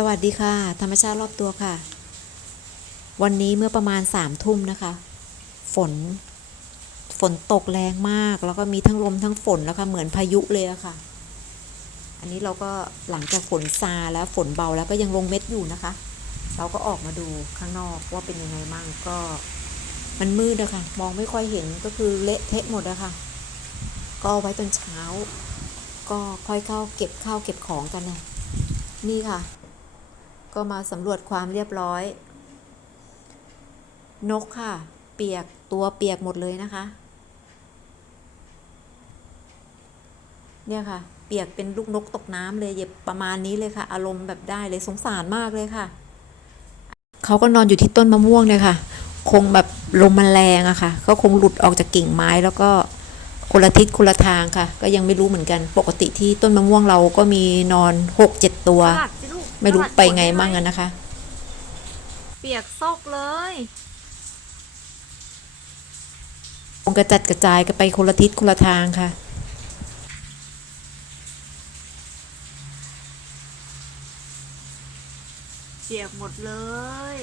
สวัสดีค่ะ ธรรมชาติรอบตัวค่ะ วันนี้เมื่อประมาณสามทุ่มนะคะ ฝน ฝนตกแรงมาก แล้วก็มีทั้งลมทั้งฝนแล้วค่ะเหมือนพายุเลยอะค่ะ อันนี้เราก็หลังจากฝนซาแล้วฝนเบาแล้วก็ยังลงเม็ดอยู่นะคะ เราก็ออกมาดูข้างนอกว่าเป็นยังไงมั่งก็ มันมืดอะค่ะ มองไม่ค่อยเห็นก็คือเละเทะหมดอะค่ะ ก็ไว้ตอนเช้า ก็ค่อยเข้าเก็บข้าวเก็บของกันนะนี่ค่ะ ก็มาสำรวจความเรียบร้อย นกค่ะ เปียกตัวเปียกหมดเลยนะคะ เนี่ยค่ะ เปียกเป็นลูกนกตกน้ำเลยเย็บประมาณนี้เลยค่ะ อารมณ์แบบได้เลยสงสารมากเลยค่ะเขาก็นอนอยู่ที่ต้นมะม่วงเลยค่ะ คงแบบลมมันแรงอะค่ะก็คงหลุดออกจากกิ่งไม้แล้วก็คนละทิศคนละทางค่ะ ก็ยังไม่รู้เหมือนกัน ปกติที่ต้นมะม่วงเราก็มีนอนหกเจ็ดตัว ไม่รู้สลัดไปไงขนมั่งด้อะหนะคะ เปียกซอกเลยคงกระจัดกระจายกันไปคนละทิศคนละทางค่ะ เปียกหมดเลย